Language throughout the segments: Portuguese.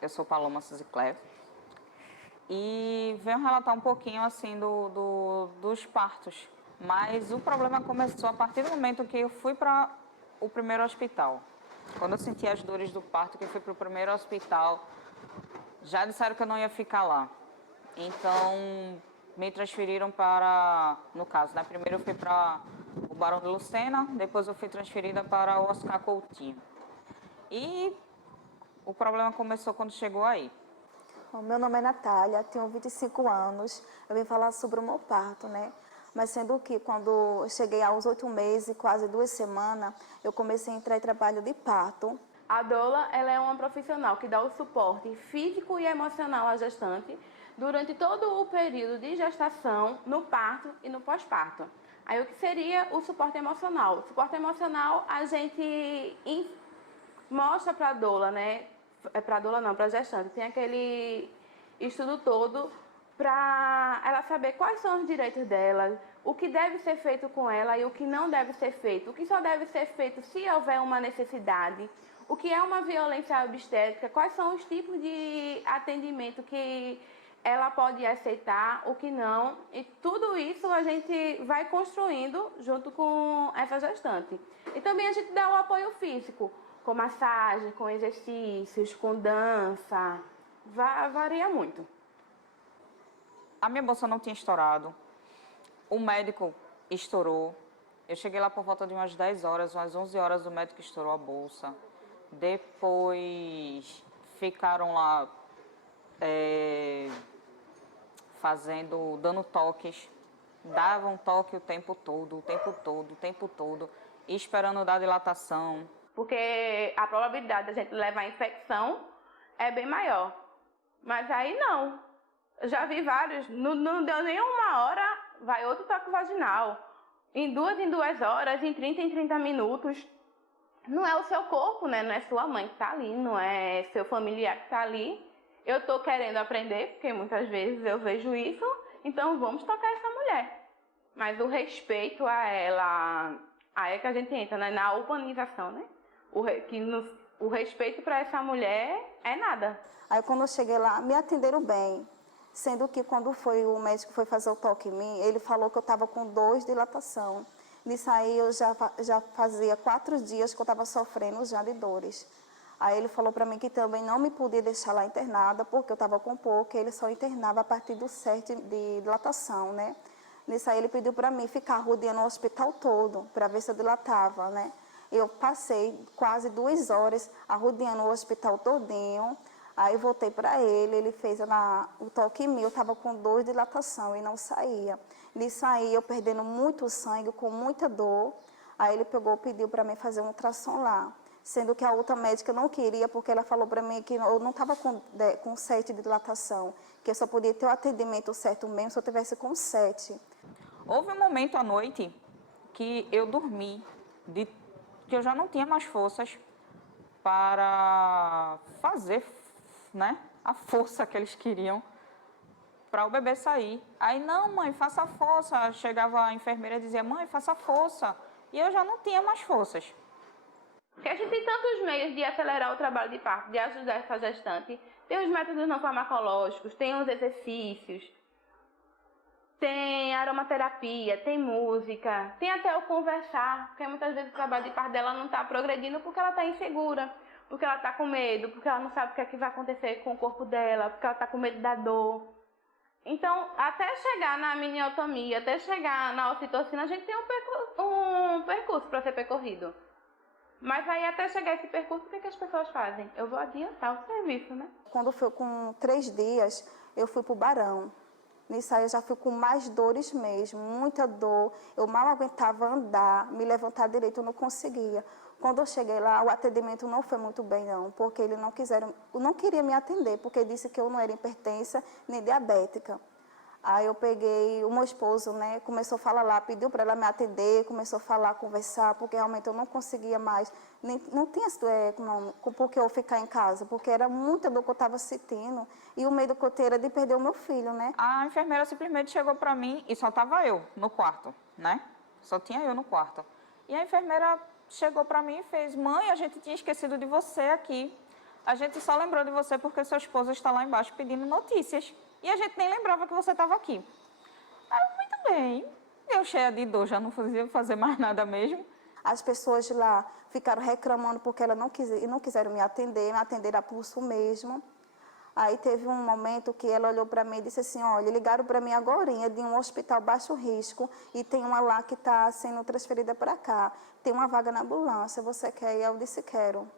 eu sou Paloma Sizicler e venho relatar um pouquinho assim dos partos. Mas o problema começou a partir do momento que eu fui para o primeiro hospital. Quando eu senti as dores do parto, que eu fui para o primeiro hospital, já disseram que eu não ia ficar lá. Então, me transferiram para, no caso, né? Primeiro eu fui para o Barão de Lucena, depois eu fui transferida para o Oscar Coutinho. E o problema começou quando chegou aí. Bom, meu nome é Natália, tenho 25 anos, eu vim falar sobre o meu parto, né? Mas sendo que quando eu cheguei aos 8 meses, quase 2 semanas, eu comecei a entrar em trabalho de parto. A doula, ela é uma profissional que dá o suporte físico e emocional à gestante durante todo o período de gestação, no parto e no pós-parto. Aí o que seria o suporte emocional? O suporte emocional a gente mostra para a doula, né? Para a doula não, para a gestante. Tem aquele estudo todo para ela saber quais são os direitos dela, o que deve ser feito com ela e o que não deve ser feito, o que só deve ser feito se houver uma necessidade, o que é uma violência obstétrica, quais são os tipos de atendimento que ela pode aceitar, o que não, e tudo isso a gente vai construindo junto com essa gestante. E também a gente dá o apoio físico, com massagem, com exercícios, com dança, varia muito. A minha bolsa não tinha estourado, o médico estourou. Eu cheguei lá por volta de umas 10 horas, umas 11 horas o médico estourou a bolsa. Depois ficaram lá dando toques, davam toque o tempo todo, e esperando dar dilatação. Porque a probabilidade da gente levar infecção é bem maior. Mas aí não. Eu já vi vários, não deu nem uma hora, vai outro toque vaginal. Em 2 horas, em 30 minutos. Não é o seu corpo, né? Não é sua mãe que tá ali, não é seu familiar que tá ali. Eu tô querendo aprender, porque muitas vezes eu vejo isso, então vamos tocar essa mulher. Mas o respeito a ela, aí é que a gente entra, né? Na humanização, né? O respeito para essa mulher é nada. Aí quando eu cheguei lá, me atenderam bem, sendo que quando foi o médico foi fazer o toque em mim, ele falou que eu estava com 2 dilatação. Nisso aí eu já fazia 4 dias que eu estava sofrendo já de dores. Aí ele falou para mim que também não me podia deixar lá internada, porque eu estava com pouco, ele só internava a partir do 7 de dilatação, né? Nisso aí ele pediu para mim ficar rodeando o hospital todo, para ver se eu dilatava, né? Eu passei quase 2 horas rodeando o hospital todinho, aí voltei para ele fez o toque em mim, eu estava com 2 dilatação e não saía. Nisso aí eu perdendo muito sangue, com muita dor, aí ele pediu para mim fazer um ultrassom lá. Sendo que a outra médica não queria, porque ela falou para mim que eu não estava com 7 de dilatação, que eu só podia ter o atendimento certo mesmo se eu tivesse com 7. Houve um momento à noite que eu dormi, que eu já não tinha mais forças para fazer, né, a força que eles queriam para o bebê sair. Aí, não, mãe, faça força. Chegava a enfermeira e dizia, mãe, faça força. E eu já não tinha mais forças. Porque a gente tem tantos meios de acelerar o trabalho de parto, de ajudar essa gestante. Tem os métodos não farmacológicos, tem os exercícios, tem aromaterapia, tem música, tem até o conversar, porque muitas vezes o trabalho de parto dela não está progredindo porque ela está insegura, porque ela está com medo, porque ela não sabe o que é que vai acontecer com o corpo dela, porque ela está com medo da dor. Então, até chegar na miniotomia, até chegar na ocitocina, a gente tem um percurso para ser percorrido. Mas aí até chegar esse percurso, o que as pessoas fazem? Eu vou adiantar o serviço, né? Quando foi com 3 dias, eu fui para o Barão. Nisso aí eu já fui com mais dores mesmo, muita dor. Eu mal aguentava andar, me levantar direito eu não conseguia. Quando eu cheguei lá, o atendimento não foi muito bem não, porque eles não queriam me atender, porque disse que eu não era hipertensa nem diabética. Aí eu peguei o meu esposo, né, começou a falar lá, pediu para ela me atender, começou a falar, conversar, porque realmente eu não conseguia mais, não tinha por que eu ficar em casa, porque era muita dor que eu estava sentindo, e o medo que eu tinha era de perder o meu filho, né. A enfermeira simplesmente chegou para mim e só estava eu no quarto, né? Só tinha eu no quarto. E a enfermeira chegou para mim e fez, mãe, a gente tinha esquecido de você aqui. A gente só lembrou de você porque seu esposo está lá embaixo pedindo notícias. E a gente nem lembrava que você estava aqui. Muito bem. Eu cheia de dor, já não fazia fazer mais nada mesmo. As pessoas lá ficaram reclamando porque ela não quiseram me atenderam a pulso mesmo. Aí teve um momento que ela olhou para mim e disse assim, olha, ligaram para mim agorinha de um hospital baixo risco e tem uma lá que está sendo transferida para cá. Tem uma vaga na ambulância, você quer ir? Eu disse, quero.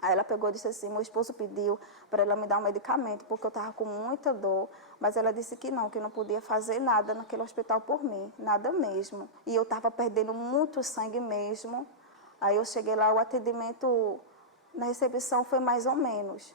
Aí ela pegou e disse assim, meu esposo pediu para ela me dar um medicamento, porque eu estava com muita dor, mas ela disse que não podia fazer nada naquele hospital por mim, nada mesmo. E eu estava perdendo muito sangue mesmo. Aí eu cheguei lá, o atendimento na recepção foi mais ou menos.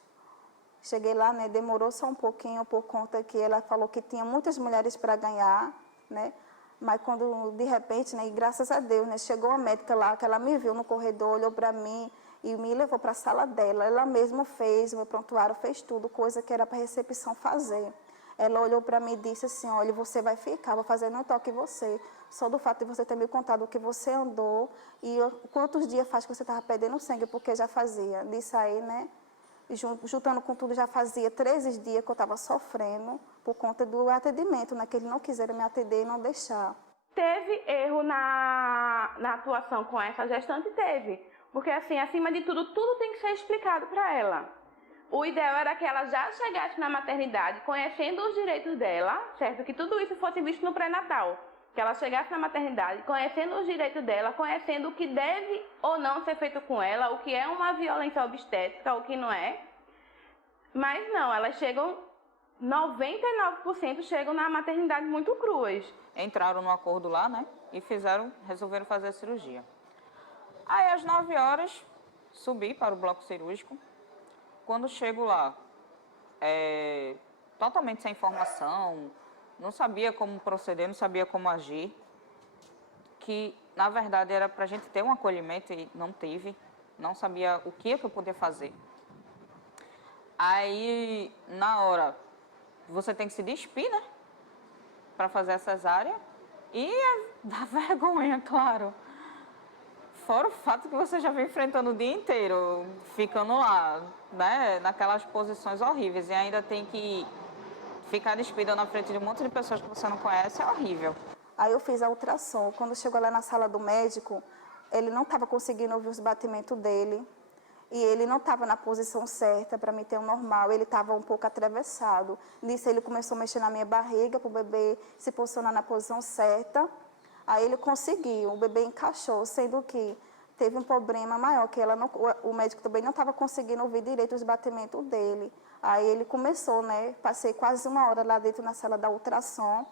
Cheguei lá, né, demorou só um pouquinho por conta que ela falou que tinha muitas mulheres para ganhar, né? Mas quando, de repente, né, e graças a Deus, né, chegou a médica lá, que ela me viu no corredor, olhou para mim e me levou para a sala dela. Ela mesma fez, o meu prontuário fez tudo, coisa que era para a recepção fazer. Ela olhou para mim e disse assim, olha, você vai ficar, vou fazer no toque você. Só do fato de você ter me contado o que você andou e quantos dias faz que você estava perdendo sangue, porque já fazia. Disso aí, né? Juntando com tudo, já fazia 13 dias que eu estava sofrendo por conta do atendimento, né? Que eles não quiseram me atender e não deixar. Teve erro na atuação com essa gestante? Teve. Porque, assim, acima de tudo, tudo tem que ser explicado para ela. O ideal era que ela já chegasse na maternidade conhecendo os direitos dela, certo? Que tudo isso fosse visto no pré-natal. Que ela chegasse na maternidade conhecendo os direitos dela, conhecendo o que deve ou não ser feito com ela, o que é uma violência obstétrica, o que não é. Mas não, elas chegam, 99% chegam na maternidade muito cruas. Entraram no acordo lá, né? E resolveram fazer a cirurgia. Aí, às 9 horas, subi para o bloco cirúrgico. Quando chego lá, totalmente sem informação, não sabia como proceder, não sabia como agir, que na verdade era para a gente ter um acolhimento e não teve, não sabia o que eu podia fazer. Aí, na hora, você tem que se despir, né, para fazer a cesárea e dá vergonha, claro. Fora o fato que você já vem enfrentando o dia inteiro, ficando lá, né, naquelas posições horríveis e ainda tem que ficar despida na frente de um monte de pessoas que você não conhece, é horrível. Aí eu fiz a ultrassom. Quando chegou lá na sala do médico, ele não estava conseguindo ouvir os batimentos dele. E ele não estava na posição certa para me ter um normal. Ele estava um pouco atravessado. Nisso ele começou a mexer na minha barriga para o bebê se posicionar na posição certa. Aí ele conseguiu, o bebê encaixou, sendo que teve um problema maior, que o médico também não estava conseguindo ouvir direito os batimentos dele. Aí ele começou, né? Passei quase 1 hora lá dentro na sala da ultrassom,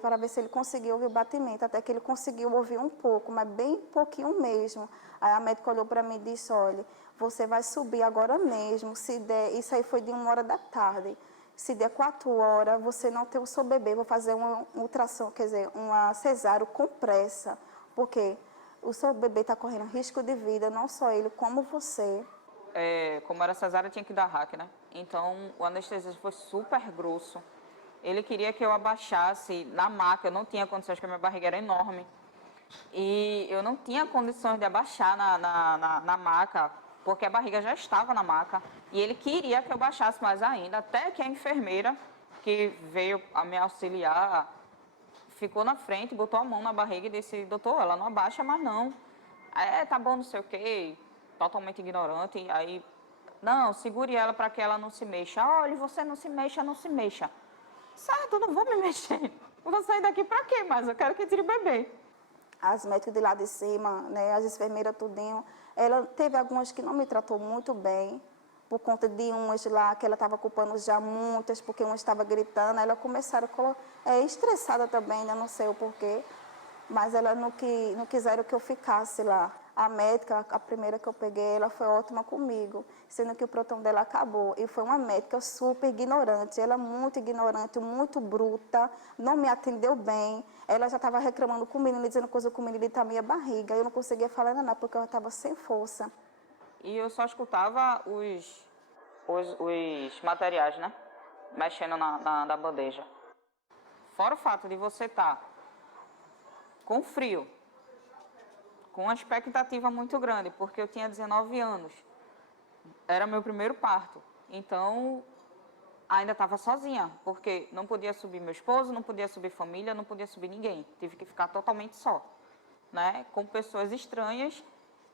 para ver se ele conseguia ouvir o batimento, até que ele conseguiu ouvir um pouco, mas bem pouquinho mesmo. Aí a médica olhou para mim e disse, olha, você vai subir agora mesmo, se der, isso aí foi de 1 hora da tarde. Se der 4 horas, você não tem o seu bebê, vou fazer uma ultrassom, quer dizer, uma cesárea com pressa, porque o seu bebê está correndo risco de vida, não só ele, como você. Como era cesárea, tinha que dar hack, né? Então, o anestesista foi super grosso. Ele queria que eu abaixasse na maca, eu não tinha condições, porque a minha barriga era enorme. E eu não tinha condições de abaixar na maca, porque a barriga já estava na maca. E ele queria que eu baixasse mais ainda, até que a enfermeira, que veio a me auxiliar, ficou na frente, botou a mão na barriga e disse, doutor, ela não abaixa mais não. Tá bom, não sei o quê, totalmente ignorante. Aí, não, segure ela para que ela não se mexa. Olha, você não se mexa, não se mexa. Certo, eu não vou me mexer. Vou sair daqui para quê? Mas eu quero que tire o bebê. As médicas de lá de cima, né, as enfermeiras, tudinho, ela teve algumas que não me tratou muito bem, por conta de umas lá que ela estava culpando já muitas, porque uma estava gritando, ela começaram estressada também, ainda não sei o porquê, mas ela não quiseram que eu ficasse lá. A médica, a primeira que eu peguei, ela foi ótima comigo, sendo que o plantão dela acabou. E foi uma médica super ignorante, ela muito ignorante, muito bruta, não me atendeu bem. Ela já estava reclamando com o menino, dizendo coisa com o menino da minha barriga. Eu não conseguia falar nada, porque eu estava sem força. E eu só escutava os materiais, né? Mexendo na bandeja. Fora o fato de você estar com frio, com uma expectativa muito grande, porque eu tinha 19 anos. era meu primeiro parto. Então, ainda estava sozinha, porque não podia subir meu esposo, não podia subir família, não podia subir ninguém. Tive que ficar totalmente só, né? Com pessoas estranhas.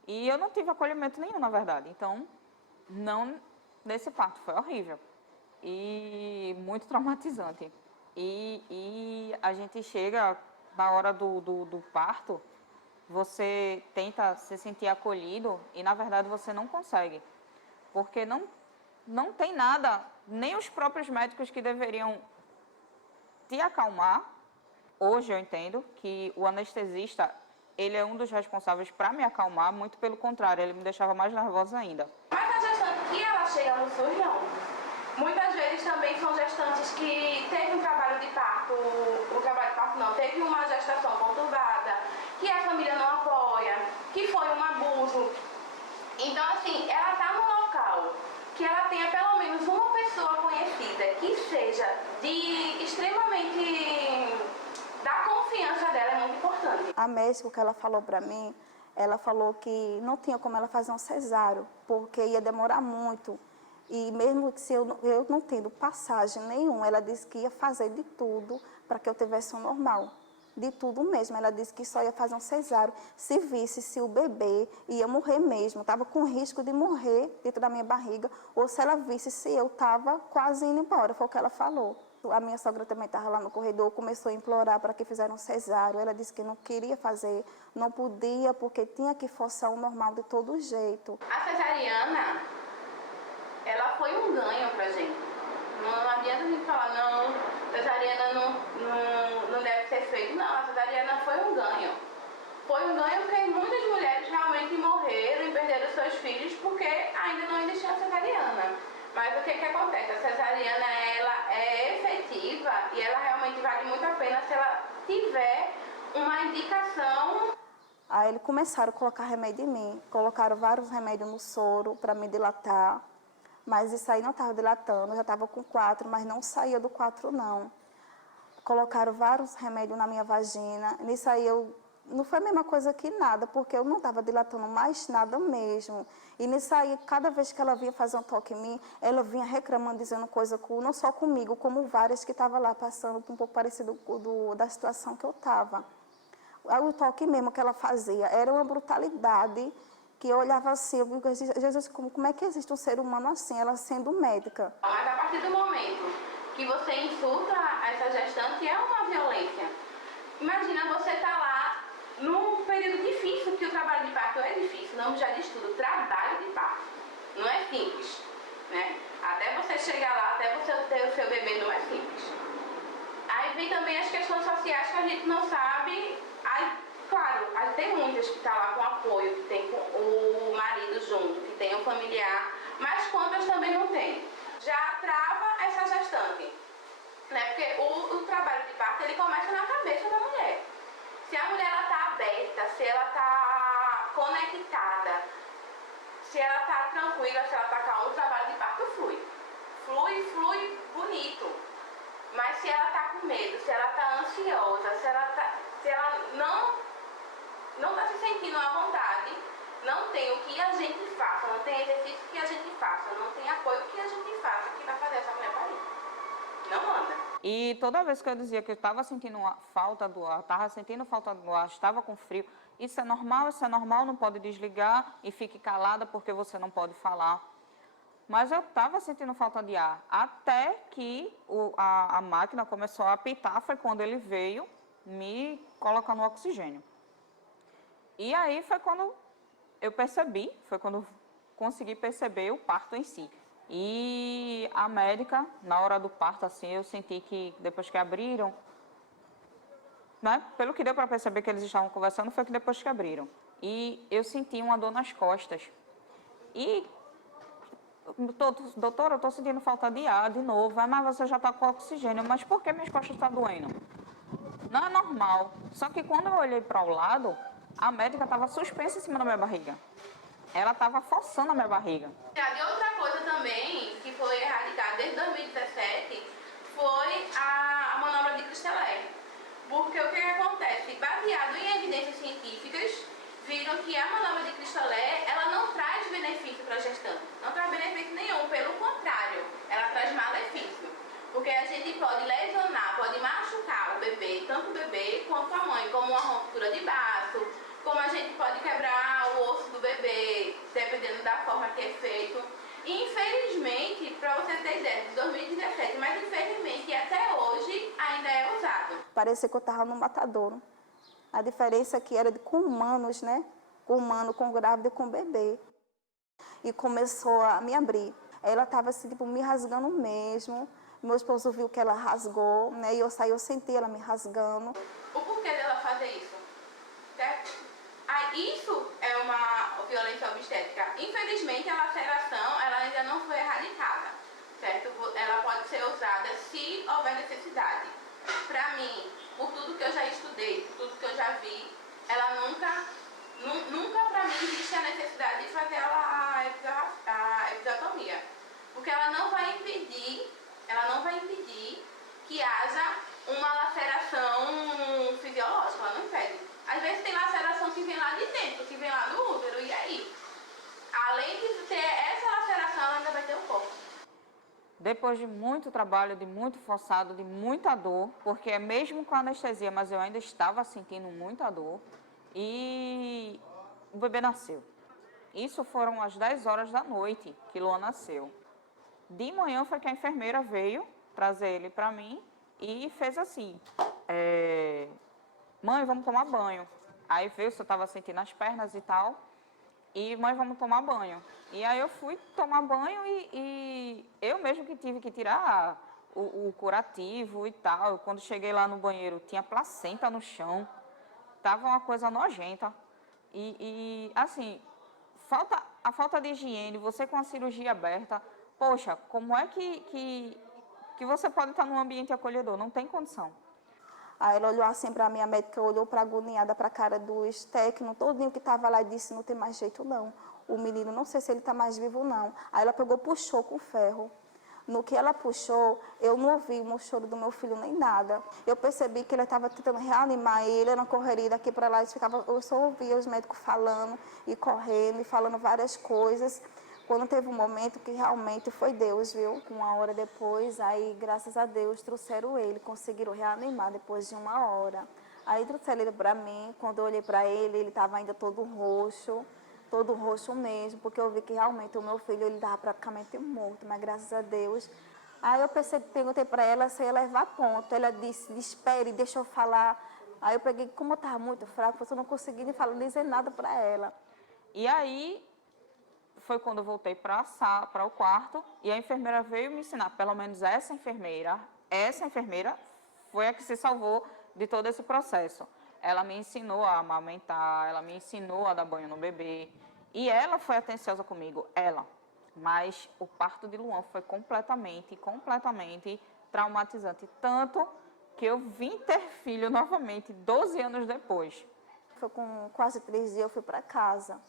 E eu não tive acolhimento nenhum, na verdade. Então, não nesse parto. Foi horrível. E muito traumatizante. E a gente chega na hora do parto, você tenta se sentir acolhido e, na verdade, você não consegue. Porque não tem nada, nem os próprios médicos que deveriam te acalmar. Hoje eu entendo que o anestesista, ele é um dos responsáveis para me acalmar, muito pelo contrário, ele me deixava mais nervosa ainda. Mas a gestante que ela chega no SUS, não. Muitas vezes também são gestantes que teve um trabalho de parto, teve uma gestação conturbada, que a família não apoia, que foi um abuso. Então, assim, ela está no local que ela tenha pelo menos uma pessoa conhecida que seja de extremamente da confiança dela, é muito importante. A médica que ela falou para mim, ela falou que não tinha como ela fazer um cesáreo, porque ia demorar muito. E mesmo se eu não tendo passagem nenhuma, ela disse que ia fazer de tudo para que eu tivesse um normal. De tudo mesmo. Ela disse que só ia fazer um cesáreo se visse se o bebê ia morrer mesmo. Estava com risco de morrer dentro da minha barriga, ou se ela visse se eu estava quase indo embora, foi o que ela falou. A minha sogra também estava lá no corredor, começou a implorar para que fizeram um cesáreo. Ela disse que não queria fazer, não podia, porque tinha que forçar o normal de todo jeito. A cesariana, ela foi um ganho pra gente. Não adianta a gente falar, não, cesariana não deve ser feito. Não, a cesariana foi um ganho. Foi um ganho porque muitas mulheres realmente morreram e perderam seus filhos porque ainda não existia a cesariana. Mas o que acontece? A cesariana, ela é efetiva e ela realmente vale muito a pena se ela tiver uma indicação. Aí eles começaram a colocar remédio em mim, colocaram vários remédios no soro para me dilatar, mas isso aí não estava dilatando, eu já estava com 4, mas não saía do 4 não. Colocaram vários remédios na minha vagina, nisso aí não foi a mesma coisa que nada, porque eu não estava dilatando mais nada mesmo. E nisso aí, cada vez que ela vinha fazer um toque em mim, ela vinha reclamando, dizendo coisa, não só comigo, como várias que estavam lá passando um pouco parecido da situação que eu estava. O toque mesmo que ela fazia era uma brutalidade, que eu olhava assim, eu digo, Jesus, como é que existe um ser humano assim, ela sendo médica? Mas a partir do momento que você insulta essa gestante, é uma violência. Imagina você estar lá num período difícil, que o trabalho de parto é difícil, não já diz tudo, trabalho de parto não é simples, né? Até você chegar lá, até você ter o seu bebê, não é simples. Aí vem também as questões sociais que a gente não sabe. Aí, claro, tem muitas que estão lá com apoio, que tem o marido junto, que tem um familiar, mas quantas também não tem. Já trava essa gestante, né? Porque o trabalho de parto, ele começa na cabeça da mulher. Se a mulher está aberta, se ela está conectada, se ela está tranquila, se ela está calma, o trabalho de parto flui. Flui bonito. Mas se ela está com medo, se ela está ansiosa, se ela não está se sentindo à vontade, não tem o que a gente faça, não tem exercício que a gente faça, não tem apoio que a gente faça que vai fazer essa mulher parir. Não anda. E toda vez que eu dizia que eu estava sentindo falta do ar, estava com frio, isso é normal, não pode desligar e fique calada porque você não pode falar. Mas eu estava sentindo falta de ar, até que a máquina começou a apitar, foi quando ele veio me colocar no oxigênio. E aí foi quando eu percebi, foi quando eu consegui perceber o parto em si. E a médica, na hora do parto, assim, eu senti que depois que abriram, né, pelo que deu para perceber que eles estavam conversando, foi que depois que abriram. E eu senti uma dor nas costas. E, doutora, eu estou sentindo falta de ar de novo. Mas você já está com oxigênio. Mas por que minhas costas estão doendo? Não é normal. Só que quando eu olhei para o lado, a médica estava suspensa em cima da minha barriga. Ela estava forçando a minha barriga. E outra coisa também que foi erradicada desde 2017 foi a manobra de Christelé. Porque o que acontece? Baseado em evidências científicas, viram que a manobra de Christelé, ela não traz benefício para a gestante. Não traz benefício nenhum, pelo contrário, ela traz malefício. Porque a gente pode lesionar, pode machucar o bebê, tanto o bebê quanto a mãe, como uma ruptura de baço, como a gente pode quebrar o osso do bebê, dependendo da forma que é feito. E infelizmente, para você ter ideia, de 2017, mas infelizmente até hoje ainda é usado. Parecia que eu estava no matadouro. A diferença é que era com humanos, né? Com humano, com grávida e com bebê. E começou a me abrir. Ela estava assim, tipo, me rasgando mesmo. Meu esposo viu que ela rasgou, né? E eu saí, eu senti ela me rasgando. O porquê dela fazer isso? Certo? Isso é uma violência obstétrica. Infelizmente, a laceração ela ainda não foi erradicada. Certo? Ela pode ser usada se houver necessidade. Para mim, por tudo que eu já estudei, por tudo que eu já vi, ela nunca para mim existe a necessidade de fazer a episiotomia. Porque ela não vai impedir que haja uma laceração fisiológica, ela não impede. Às vezes tem laceração que vem lá de dentro, que vem lá do útero, e aí? Além de ter essa laceração, ela ainda vai ter o corpo. Depois de muito trabalho, de muito forçado, de muita dor, porque é mesmo com anestesia, mas eu ainda estava sentindo muita dor, e o bebê nasceu. Isso foram às 10 horas da noite que Luan nasceu. De manhã foi que a enfermeira veio trazer ele para mim e fez assim, mãe, vamos tomar banho. Aí veio, se eu estava sentindo as pernas e tal, e mãe, vamos tomar banho. E aí eu fui tomar banho e eu mesmo que tive que tirar o curativo e tal. Quando cheguei lá no banheiro, tinha placenta no chão, tava uma coisa nojenta. E assim, a falta de higiene, você com a cirurgia aberta, poxa, como é que você pode estar num ambiente acolhedor? Não tem condição. Aí ela olhou assim para mim, a médica olhou para agoniada para a cara dos técnicos, todinho que estava lá e disse, não tem mais jeito não. O menino, não sei se ele está mais vivo não. Aí ela pegou, puxou com ferro. No que ela puxou, eu não ouvi o choro do meu filho nem nada. Eu percebi que ele estava tentando reanimar ele, era uma correria daqui para lá, eu só ouvia os médicos falando e correndo e falando várias coisas. Quando teve um momento que realmente foi Deus, viu? Uma hora depois, aí, graças a Deus, trouxeram ele, conseguiram reanimar depois de uma hora. Aí trouxeram ele para mim, quando eu olhei para ele estava ainda todo roxo mesmo, porque eu vi que realmente o meu filho, ele estava praticamente morto, mas graças a Deus. Aí eu perguntei para ela se ia levar ponto. Ela disse, espere, deixa eu falar. Aí eu peguei, como eu estava muito fraca, eu não consegui dizer nada para ela. E aí foi quando eu voltei para o quarto e a enfermeira veio me ensinar, pelo menos essa enfermeira foi a que se salvou de todo esse processo. Ela me ensinou a amamentar, ela me ensinou a dar banho no bebê e ela foi atenciosa comigo, mas o parto de Luan foi completamente traumatizante, tanto que eu vim ter filho novamente 12 anos depois. Foi com quase 3 dias eu fui para casa.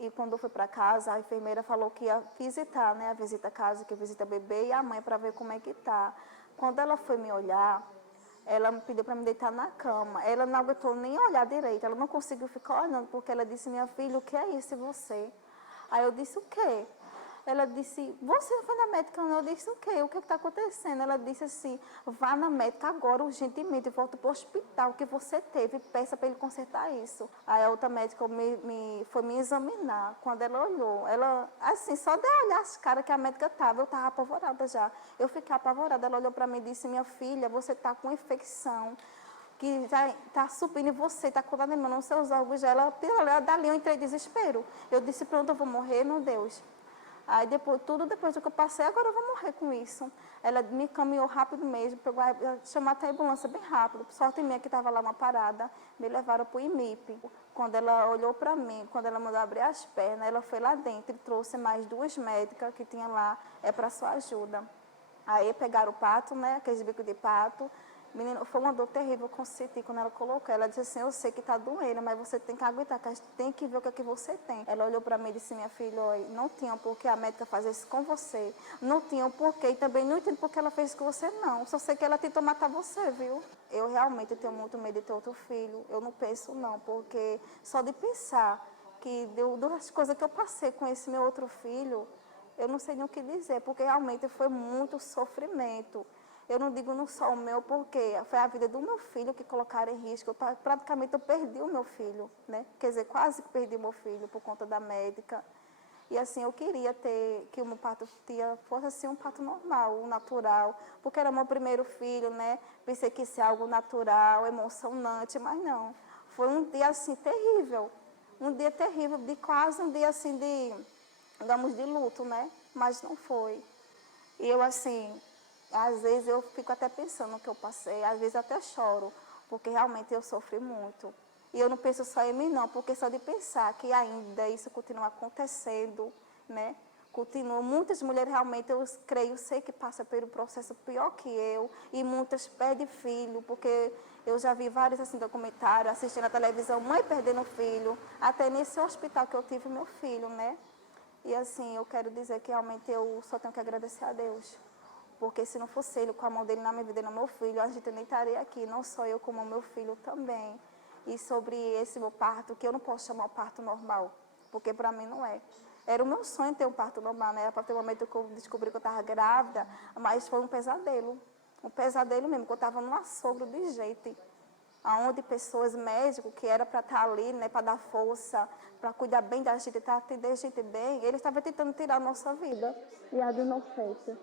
E quando eu fui para casa, a enfermeira falou que ia visitar, né? A visita a casa, que visita o bebê e a mãe para ver como é que tá. Quando ela foi me olhar, ela me pediu para me deitar na cama. Ela não aguentou nem olhar direito, ela não conseguiu ficar olhando, porque ela disse, minha filha, o que é isso e você? Aí eu disse, o quê? Ela disse, você não foi na médica não? Eu disse, o quê? O que está acontecendo? Ela disse assim, vá na médica agora, urgentemente, volta para o hospital que você teve, peça para ele consertar isso. Aí a outra médica foi me examinar. Quando ela olhou, ela, assim, só de olhar as caras que a médica estava, eu estava apavorada já. Eu fiquei apavorada. Ela olhou para mim e disse, minha filha, você está com infecção que já está subindo em você, está contaminando os seus órgãos. Ela dali eu entrei em desespero. Eu disse, pronto, eu vou morrer, meu Deus. Aí depois do que eu passei, agora eu vou morrer com isso. Ela me caminhou rápido mesmo, chamou até a ambulância bem rápido. Sorte minha que estava lá uma parada, me levaram para o IMIP. Quando ela olhou para mim, quando ela mandou abrir as pernas, ela foi lá dentro e trouxe mais 2 médicas que tinha lá, para sua ajuda. Aí pegaram o pato, né, aqueles bicos de pato. Menino, foi uma dor terrível que eu senti quando ela colocou. Ela disse assim, eu sei que está doendo, mas você tem que aguentar, que a gente tem que ver o que é que você tem. Ela olhou para mim e disse, minha filha, não tinha por que a médica fazer isso com você. Não tinha por que, e também não entendo por que ela fez isso com você, não. Só sei que ela tentou matar você, viu? Eu realmente tenho muito medo de ter outro filho. Eu não penso não, porque só de pensar das coisas que eu passei com esse meu outro filho, eu não sei nem o que dizer, porque realmente foi muito sofrimento. Eu não digo não só o meu, porque foi a vida do meu filho que colocaram em risco. Praticamente eu perdi o meu filho, né? Quer dizer, quase que perdi o meu filho por conta da médica. E assim, eu queria que o meu parto fosse assim um parto normal, natural, porque era meu primeiro filho, né? Pensei que ia ser algo natural, emocionante, mas não. Foi um dia assim terrível, um dia terrível, de quase um dia assim digamos, de luto, né? Mas não foi. E eu assim, às vezes eu fico até pensando no que eu passei, às vezes até choro, porque realmente eu sofri muito. E eu não penso só em mim não, porque só de pensar que ainda isso continua acontecendo, né? Continua, muitas mulheres realmente, eu creio, sei que passam pelo processo pior que eu, e muitas perdem filho, porque eu já vi vários assim, documentários, assistindo na televisão, mãe perdendo filho, até nesse hospital que eu tive meu filho, né? E assim, eu quero dizer que realmente eu só tenho que agradecer a Deus. Porque se não fosse Ele, com a mão dele na minha vida e no meu filho, a gente nem estaria aqui. Não só eu, como o meu filho também. E sobre esse meu parto, que eu não posso chamar o parto normal, porque para mim não é. Era o meu sonho ter um parto normal, né? A partir do momento que eu descobri que eu estava grávida, mas foi um pesadelo. Um pesadelo mesmo, que eu estava num assogro de jeito. Onde pessoas, médicos, que era para estar ali, né, para dar força, para cuidar bem da gente, para atender a gente bem, eles estavam tentando tirar a nossa vida e a do inocência.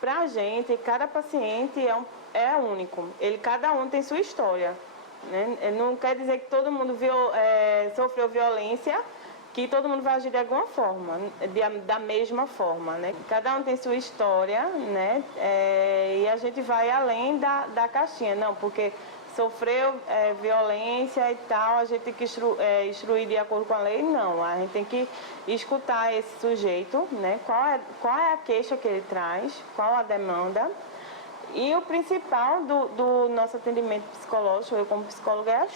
Para a gente, cada paciente é único. Cada um tem sua história, né? Não quer dizer que todo mundo sofreu violência, que todo mundo vai agir de alguma forma, da mesma forma, né? Cada um tem sua história, né? E a gente vai além da caixinha, não, porque sofreu violência e tal, a gente tem que instruir de acordo com a lei, não. A gente tem que escutar esse sujeito, né? Qual é a queixa que ele traz, qual a demanda. E o principal do nosso atendimento psicológico, eu como psicóloga, é a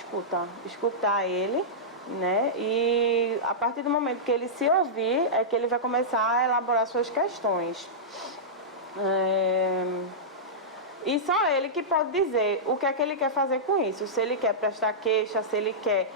escutar ele, né? E a partir do momento que ele se ouvir, é que ele vai começar a elaborar suas questões. E só ele que pode dizer o que é que ele quer fazer com isso. Se ele quer prestar queixa, se ele quer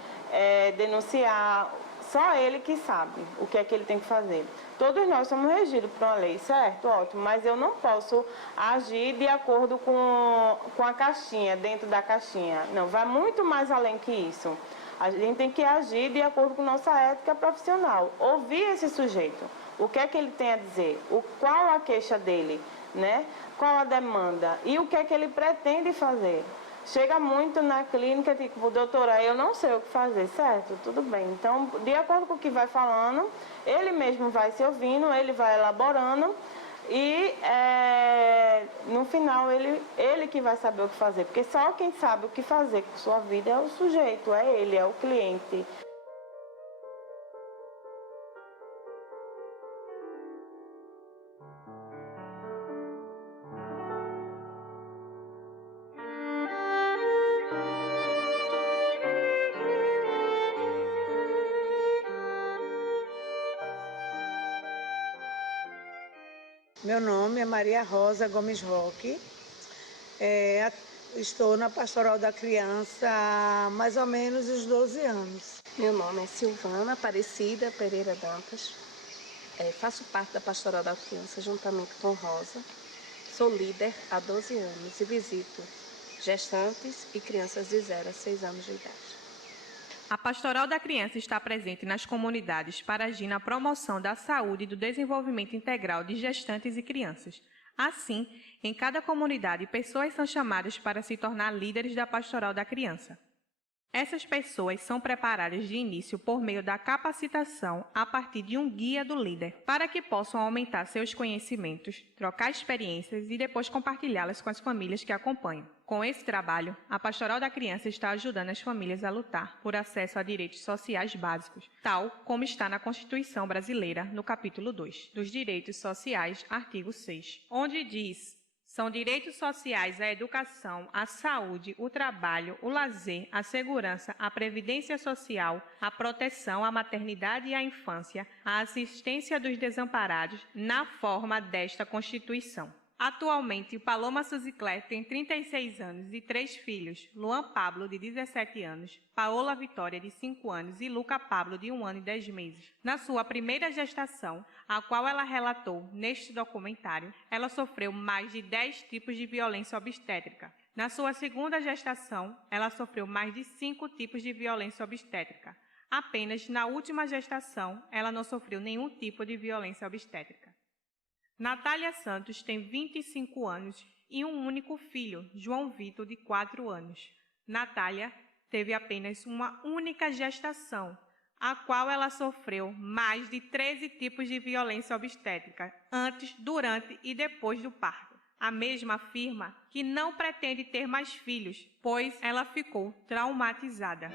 denunciar, só ele que sabe o que é que ele tem que fazer. Todos nós somos regidos por uma lei, certo? Ótimo, mas eu não posso agir de acordo com a caixinha, dentro da caixinha. Não, vai muito mais além que isso. A gente tem que agir de acordo com nossa ética profissional. Ouvir esse sujeito. O que é que ele tem a dizer? Qual a queixa dele, né? Qual a demanda? E o que é que ele pretende fazer? Chega muito na clínica, tipo, doutora, eu não sei o que fazer, certo? Tudo bem. Então, de acordo com o que vai falando, ele mesmo vai se ouvindo, ele vai elaborando e no final ele que vai saber o que fazer. Porque só quem sabe o que fazer com sua vida é o sujeito, é ele, é o cliente. Meu nome é Maria Rosa Gomes Roque. Estou na Pastoral da Criança há mais ou menos uns 12 anos. Meu nome é Silvana Aparecida Pereira Dantas. Faço parte da Pastoral da Criança juntamente com Rosa. Sou líder há 12 anos e visito gestantes e crianças de 0 a 6 anos de idade. A Pastoral da Criança está presente nas comunidades para agir na promoção da saúde e do desenvolvimento integral de gestantes e crianças. Assim, em cada comunidade, pessoas são chamadas para se tornar líderes da Pastoral da Criança. Essas pessoas são preparadas de início por meio da capacitação a partir de um guia do líder, para que possam aumentar seus conhecimentos, trocar experiências e depois compartilhá-las com as famílias que acompanham. Com esse trabalho, a Pastoral da Criança está ajudando as famílias a lutar por acesso a direitos sociais básicos, tal como está na Constituição Brasileira, no capítulo 2, dos Direitos Sociais, artigo 6, onde diz: são direitos sociais a educação, a saúde, o trabalho, o lazer, a segurança, a previdência social, a proteção, a maternidade e a infância, a assistência dos desamparados, na forma desta Constituição. Atualmente, Paloma Suzicler tem 36 anos e 3 filhos, Luan Pablo, de 17 anos, Paola Vitória, de 5 anos e Luca Pablo, de 1 ano e 10 meses. Na sua primeira gestação, a qual ela relatou neste documentário, ela sofreu mais de 10 tipos de violência obstétrica. Na sua segunda gestação, ela sofreu mais de 5 tipos de violência obstétrica. Apenas na última gestação, ela não sofreu nenhum tipo de violência obstétrica. Natália Santos tem 25 anos e um único filho, João Vitor, de 4 anos. Natália teve apenas uma única gestação, a qual ela sofreu mais de 13 tipos de violência obstétrica, antes, durante e depois do parto. A mesma afirma que não pretende ter mais filhos, pois ela ficou traumatizada.